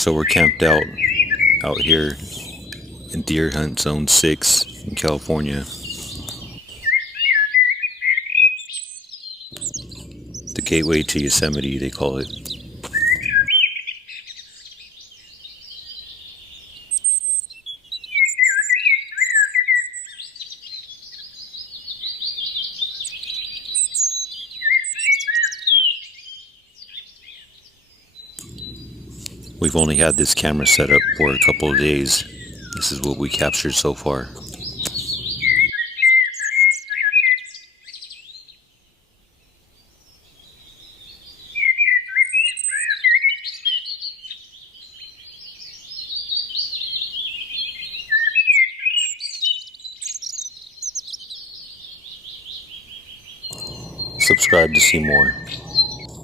So we're camped out here in Deer Hunt Zone 6 in California. The gateway to Yosemite, they call it. We've only had this camera set up for a couple of days. This is what we captured so far. Subscribe to see more.